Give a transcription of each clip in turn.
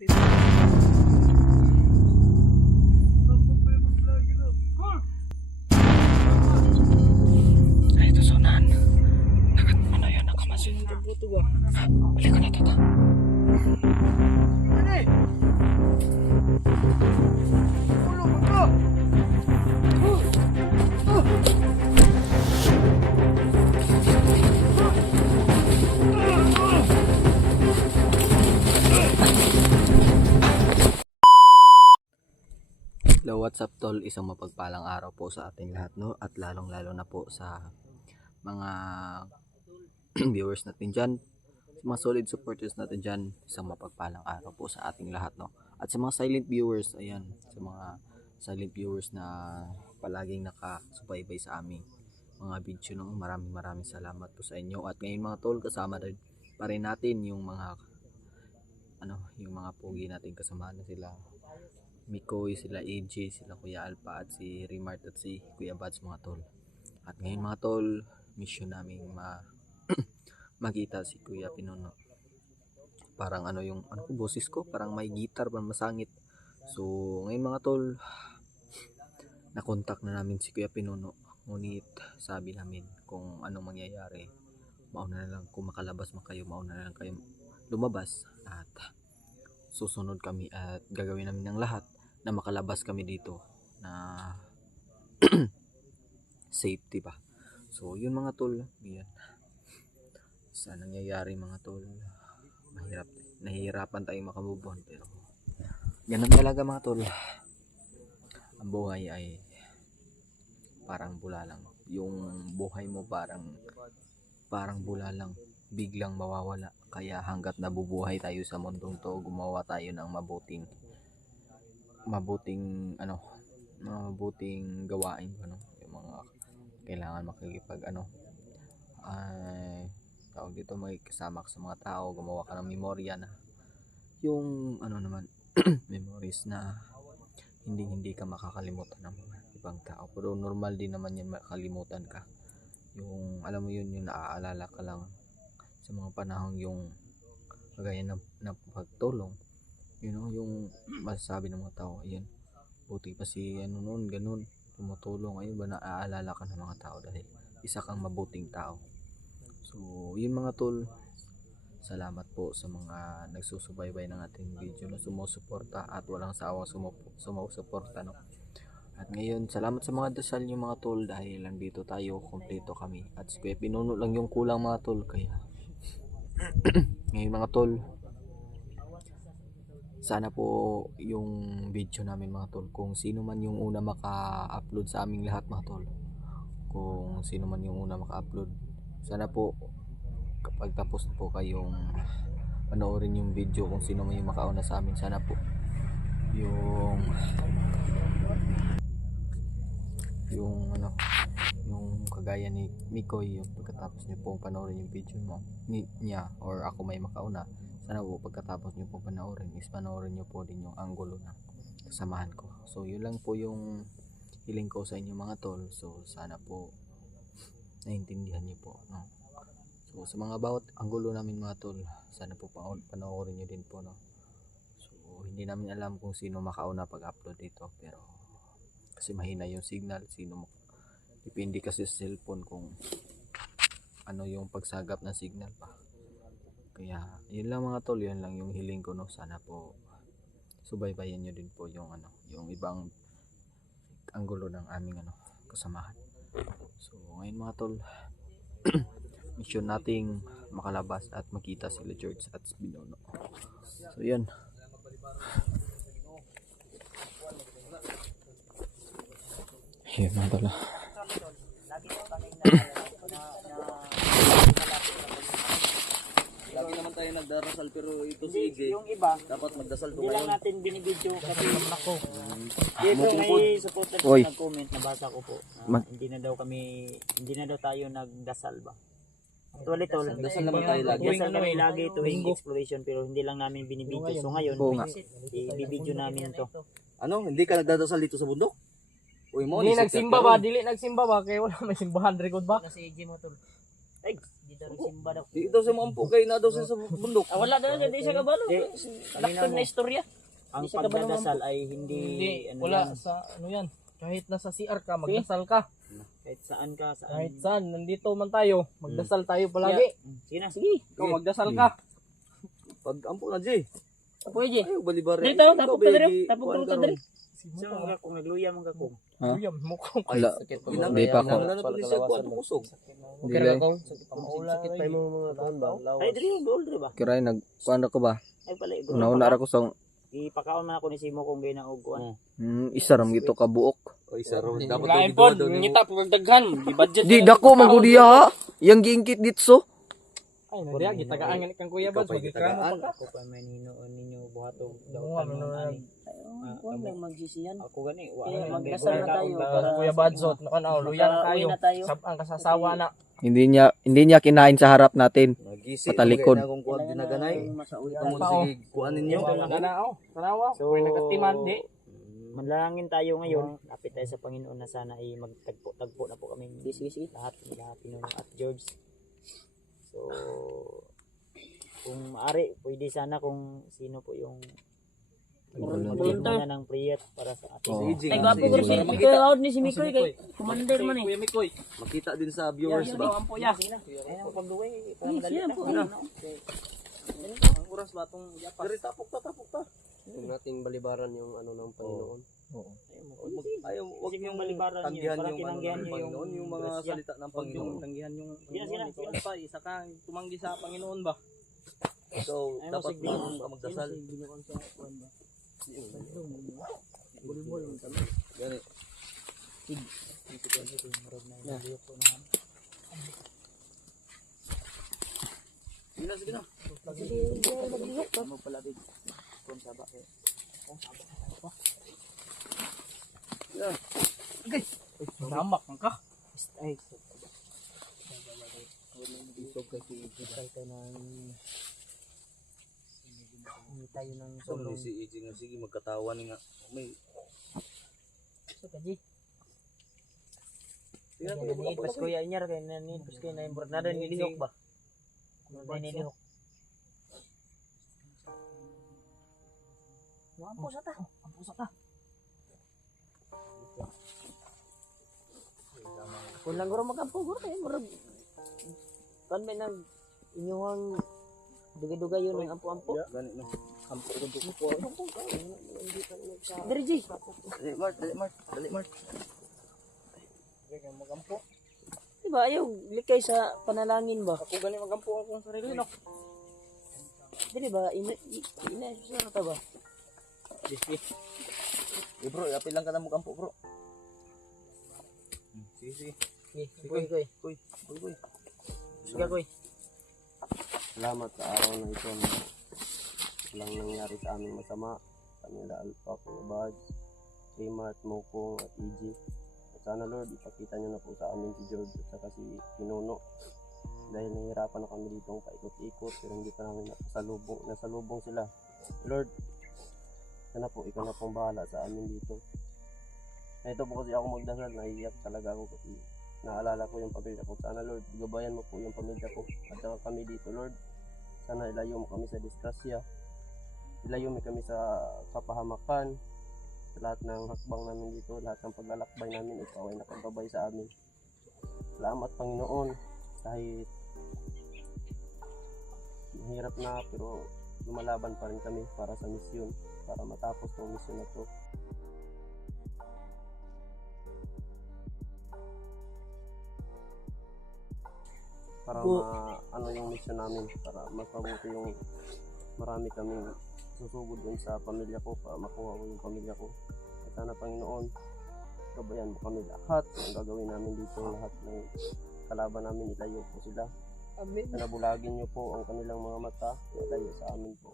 Ay, ito sunan. Ano yun? Nakamasin yung buto ba? Balik ko na ito. Hello, what's up tol? Isang mapagpalang araw po sa ating lahat, no? At lalong lalo na po sa mga viewers natin dyan, sa mga solid supporters natin dyan. Isang mapagpalang araw po sa ating lahat, no? At sa mga silent viewers, ayan, sa mga silent viewers na palaging nakasubaybay sa aming mga video, no? Maraming salamat po sa inyo. At ngayon mga tol, kasama rin pa rin natin yung mga yung mga pogi natin, kasama na sila Mikoy, sila AJ, sila Kuya Alpa at si Rimart at si Kuya Bads mga tol. At ngayon mga tol, mission namin makita si Kuya Pinuno. Parang yung boses ko, parang may guitar, parang masangit. So ngayon mga tol, nakontak na namin si Kuya Pinuno. Ngunit sabi namin kung anong mangyayari, mauna na lang, kung makalabas man kayo, mauna na lang kayo lumabas. At susunod kami at gagawin namin ng lahat na makalabas kami dito na safety ba. So yun mga tol, yan sa nangyayari mga tol, nahihirapan tayong makamove on, pero ganun talaga mga tol. Ang buhay ay parang bulalang. Yung buhay mo parang bulalang, biglang mawawala. Kaya hanggat nabubuhay tayo sa mundong to, gumawa tayo ng mabuting gawain, yung mga kailangan makikipag tawag dito, makikisama ka sa mga tao, gumawa ka ng memorya na yung memories na hindi ka makakalimutan ng mga ibang tao, pero normal din naman yan makalimutan ka. Yung alam mo yun, yung naaalala ka lang sa mga panahon yung kagaya ng pagtulong, yung masasabi ng mga tao, ayun, buti pa si noon, ganun, tumutulong. Ayun ba, naaalala ka ng mga tao dahil isa kang mabuting tao. So yun mga tol, salamat po sa mga nagsusubaybay ng ating video, na sumusuporta at walang sawang sumusuporta, no? At ngayon, salamat sa mga dasal niyo mga tol, dahil nandito tayo, kompleto kami. At si Kuya Pinuno lang yung kulang mga tol, kaya ngayon mga tol, sana po yung video namin mga tol, kung sino man yung una maka-upload sa aming lahat mga tol, kung sino man yung una maka-upload, sana po kapag tapos po kayong panoorin yung video, kung sino man yung makauna sa amin, sana po yung kagaya ni Mikoy, yung pagkatapos nyo pong panoorin yung video niya, or ako may makauna, sana po pagkatapos nyo pong panoorin is panoorin nyo po din yung anggulo ng kasamahan ko. So yun lang po yung hiling ko sa inyo mga tol. So sana po naintindihan nyo po, no? So sa mga bawat anggulo namin mga tol, sana po panoorin nyo din po, no? So hindi namin alam kung sino makauna pag-upload dito, pero kasi mahina yung signal, depende kasi sa cellphone kung ano yung pagsagap ng signal pa. Kaya yun lang mga tol, yun lang yung hiling ko, no? Sana po subaybayan nyo din po yung yung ibang anggulo ng aming kasamahan. So ngayon mga tol, mission nating makalabas at makita sila George at Pinuno. So yan. Yan mga tol. Lagi naman tayo nagdarasal, pero ito si Ige, yung iba dapat magdasal to hindi lang ngayon. natin binibidyo kasi ako. Dito may supporter na nag-comment, nabasa ko po. Hindi na daw tayo nagdasal ba? Actually tol, Dasal naman tayo lagi. dasal kami lagi tuwing exploration, pero hindi lang namin binibidyo. So ngayon, ibibidyo namin to. Hindi ka nagdadasal dito sa bundok? Uy mo, Dili nagsimba ba? Dili nagsimba ba? Kaya wala may simbahan record ba? Kasi AJ mo tol. Ay, daw simba daw. Di daw siya maampo kay na daw siya sa bundok. Wala daw di siya kabalo. Laktod na istorya. Ang Di siya kabalo pagdadasal ay hindi, Wala yan, sa ano yan. Kahit nasa CR ka, magdasal ka. kahit saan ka, saan. Kahit saan, nandito man tayo, magdasal tayo palagi. Sige na. Sige. Ikaw magdasal ka. Pag ampo na Jay. Apo je. Ay balibar. Dito tapos ka diri. Tapos ka diri. Siya mga kung nagluya mga kung. Ha? Uyam, mukhang Wala. Hindi pa ako. Wala na pala siya kuan kusog. Hindi lang. sakit pa yung mga taon ba? Ay, diri yung dool, diri ba? Kiray, nagkuhan ako ba? Ay, pala, Nauna ra ko sa ipakaon na ako ni Simo kung gaya ng uguan. isa ram gito ka buok. Oy saro dapat daw Lain po, giduwa daw nimo. ngita po daghan. Di budget. Di dako magudiya ha. Yang giingkit ditso. Ay, nandiya, gitagaan nga kang kuya ba? Ikaw pa Magikramo pa ka. Ako pa may hinoon ninyo buhatog daw Oo, ano tanong na- ani. Huwag lang magsisiyan. Ako gani, wa Kaya ang magdasal na tayo para Kuya Badsot, nakanaw, luyan Makauwi tayo. na tayo. Sabang kasasawa na. Hindi niya kinain sa harap natin. Nagising Patalikod. na kung kuan dinaganay. Masauwi Kamo Pa, sige kuan ninyo. Nakanaw, tanawa. So, May nagkatiman, di. manalangin tayo ngayon. Lapit tayo sa Panginoon na sana ay magtagpo-tagpo na po kami. Sige, lahat Pinuno at George. So, kung maaari, pwede sana kung sino po yung Volunteer. na ng prayer para sa ating Oo. Sige, Ay, gwapo ko si para Mikoy. Out ni si Mikoy kay commander man eh. Kuya Mikoy. makita din sa viewers ba. Ang puya. Ayun ang pagduway. Siya po. Ang oras ba tong yapas? Diri tapok ta. Huwag nating balibaran yung ano ng Panginoon. Ayaw wag Isip yung yung balibaran niyo, tanggihan parang yung ano tinanggihan ng niyo yung Panginoon, yung mga grasya. salita ng Panginoon. Tanggihan yung Sige. pa, isa ka tumanggi sa Panginoon ba? So, Ayaw, dapat sige. marunong ka magdasal. Gani. Sige na. Magpalabig. Kung saba. Namak ka. Ay, Isog kasi isal ka ng hindi tayo ng So, tulong. si EJ nga sige magkatawa ni nga. May Sa kaji. Tingnan mo, Ganit pas ko ya inyar kay nanin pas kay na importante ni lihok ba. Na ni lihok. Mampo sa ta. Mampo sa ta. Kung lang guro magampo guro kay murag kan may nag inyong dugay-dugay yun ang ampo-ampo. gani no. Diri Ji. Dali Mart. Diba ayaw likay sa panalangin ba? Ako gani magampo akong sarili no. Dili ba ina siya ta ba? Bro, apil lang ka na mo kampo, bro. Sige. Koy koy. Uy. Sige koy. salamat sa araw na ito na walang nangyari sa aming masama. Kanila Alpha, Kuya Bads, Mart, Mokong at EG. At sana Lord, ipakita nyo na po sa amin si George at saka si Pinuno. Dahil nahihirapan na kami dito paikot-ikot pero hindi pa namin nasalubong sila. Lord, sana po ikaw na pong bahala sa amin dito. Ito po kasi ako magdasal, naiiyak talaga ako kasi naalala ko yung pamilya ko. Sana Lord, gabayan mo po yung pamilya ko at saka kami dito Lord. Sana ilayo mo kami sa disgrasya. Ilayo mo kami sa kapahamakan. Sa lahat ng hakbang namin dito, lahat ng paglalakbay namin, ikaw ay nakagabay sa amin. Salamat Panginoon. Kahit mahirap na pero lumalaban pa rin kami para sa misyon, para matapos ng misyon na to. Para ano yung mission namin, para mas mabuti yung marami kaming susugod dun sa pamilya ko para makuha ko yung pamilya ko. At sana Panginoon, gabayan mo kami lahat ang gagawin namin dito, lahat ng kalaban namin ilayo po sila. Amen. Nabulagin niyo po ang kanilang mga mata, ilayo sa amin po.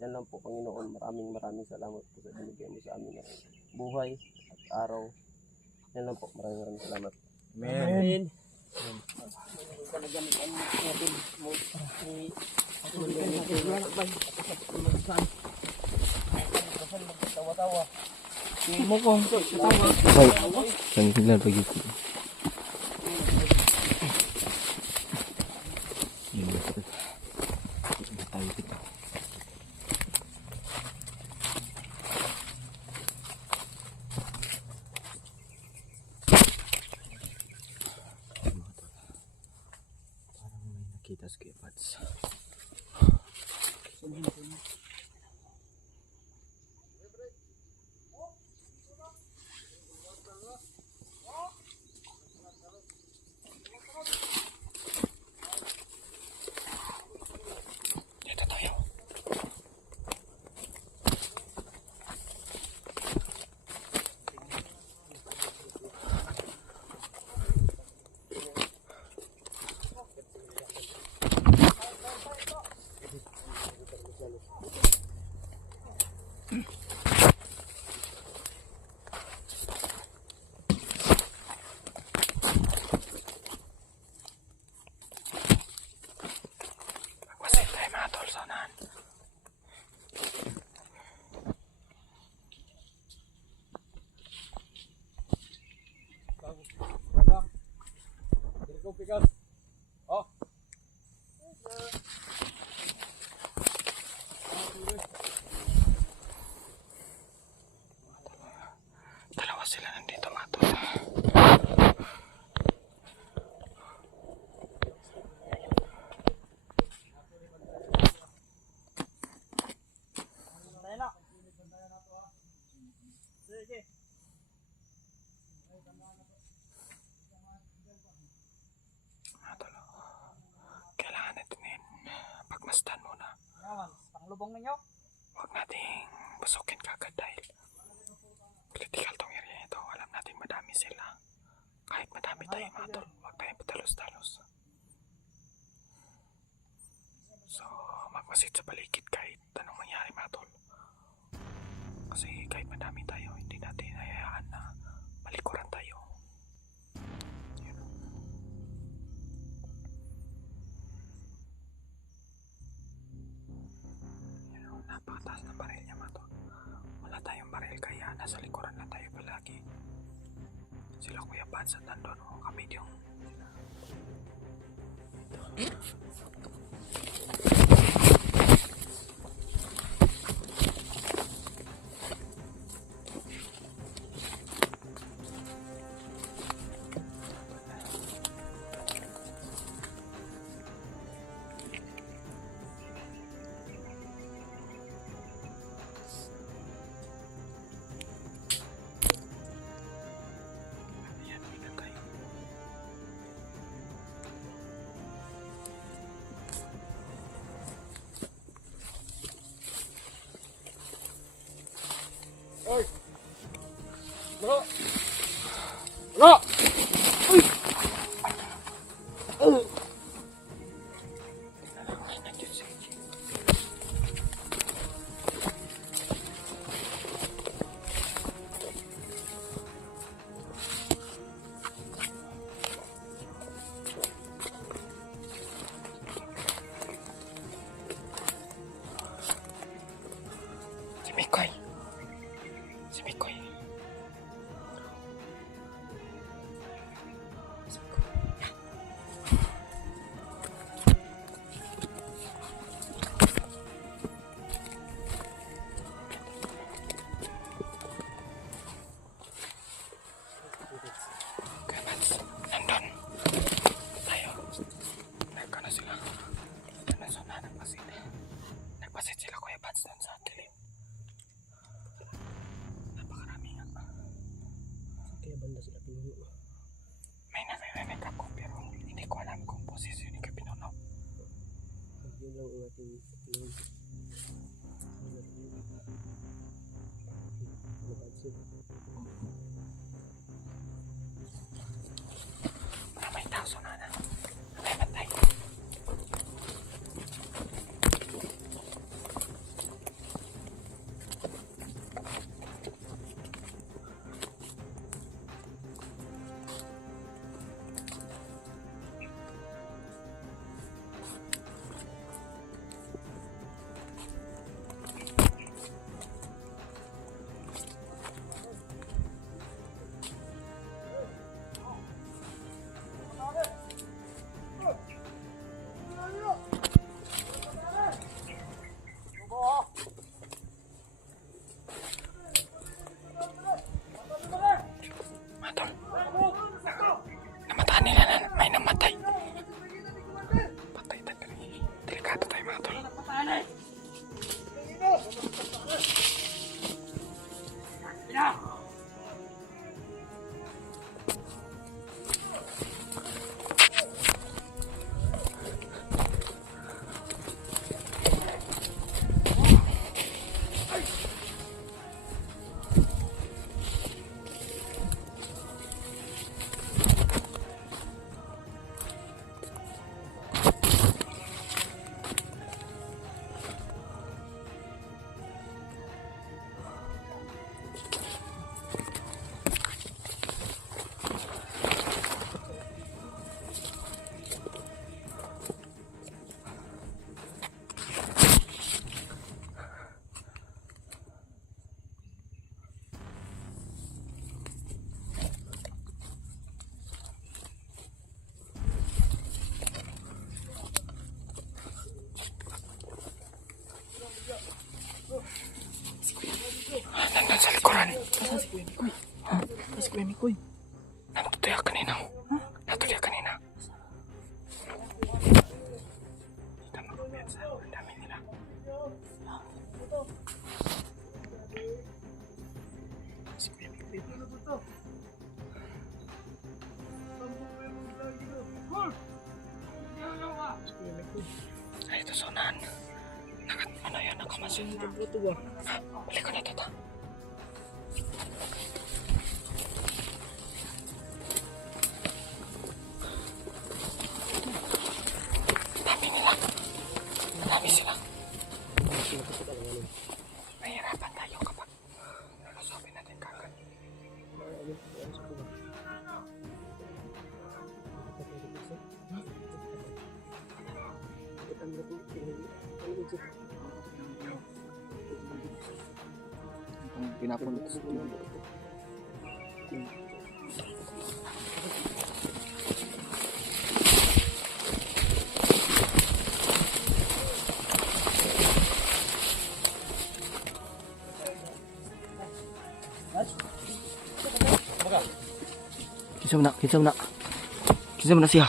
Yan lang po Panginoon, maraming salamat po sa binigay mo sa amin ng buhay at araw. Yan lang po, maraming salamat. Amen. Mo kong tawa. Ay, kanila pag Magpasit tayo mga tol sa unahan. Dalawa sila nandito mga tol. Mga tol, kailangan natin pagmasdan muna. Panglubong ninyo. Huwag nating pasukin kagad dahil critical tong area ito. Alam natin madami sila. Kahit madami tayo mga tol, huwag tayong patalos-talos. So, magmasid sa paligid kahit anong mangyari mga tol. Kasi kahit madami tayo, hindi natin hayaan na malikuran tayo. Yun. Yun, napakataas na baril niya mga tol. Wala tayong baril kaya nasa likuran na tayo palagi. Sila Kuya Bans at nandun o kami yung ayan, ingat tayo. Si Mikoy. Si Mikoy. Kuya Bans, nandun. Tayo. Nagkano sila. Nandun sa unahan nagpasit. Nagpasit sila Kuya Bans doon sa dilim. Napakarami nga. Kaya banda sila pinuno. May narinig ako pero hindi ko alam kung posisyon yung pinuno. Yun lang ang ating pinuno. Para may tao sa unahan. May bantay. Nandun sa likuran. Saan si Kuya Mikoy? Ha? Saan si Kuya Mikoy? Natutuya kanina. Ha? Natutuya kanina. Tama ko piyansa. Ang dami nila. Si Kuya Mikoy. Ay, ito sonan. Ano yan? Nakamasin na. Ha? Balik ko na ito ta. Dami nila. Dami sila. Mahirapan tayo kapag nakasabi natin kagad. Ang pinapun sa studio. Kinsa mo na siya.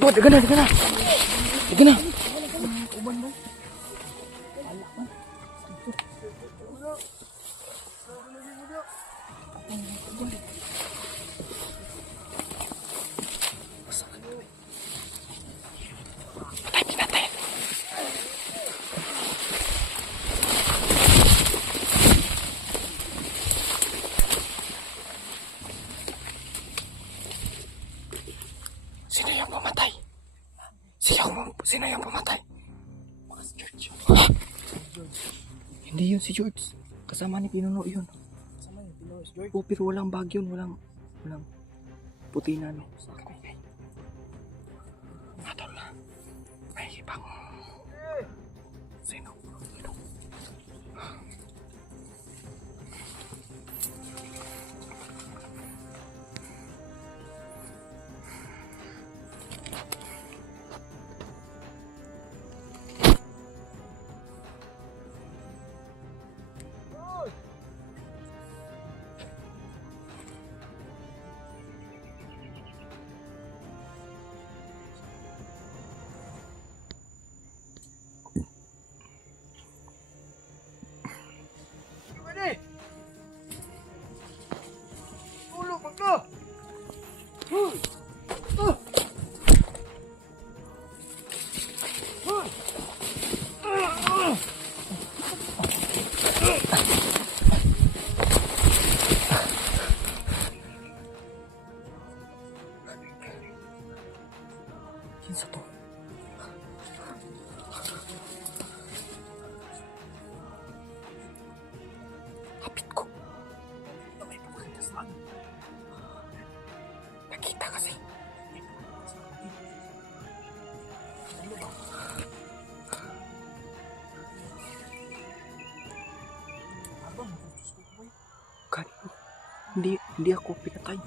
Duh, dagan na. Patay pinatay. Sino yung pumatay? Sino yung pumatay? Si George. Ha? Hindi yun si George. Kasama ni Pinuno yun. Kasama yung Pinoy si George. Oh, pero walang bag yun. Walang puti na no. Okay. Natol na. May ibang... Sino? Kinsa to? Hapit ko. May papakita sa akin. Nakita kasi. Kanino? Hindi ako pinatay.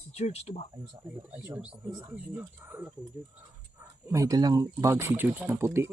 Si George to ba? May dalang bag si George na puti.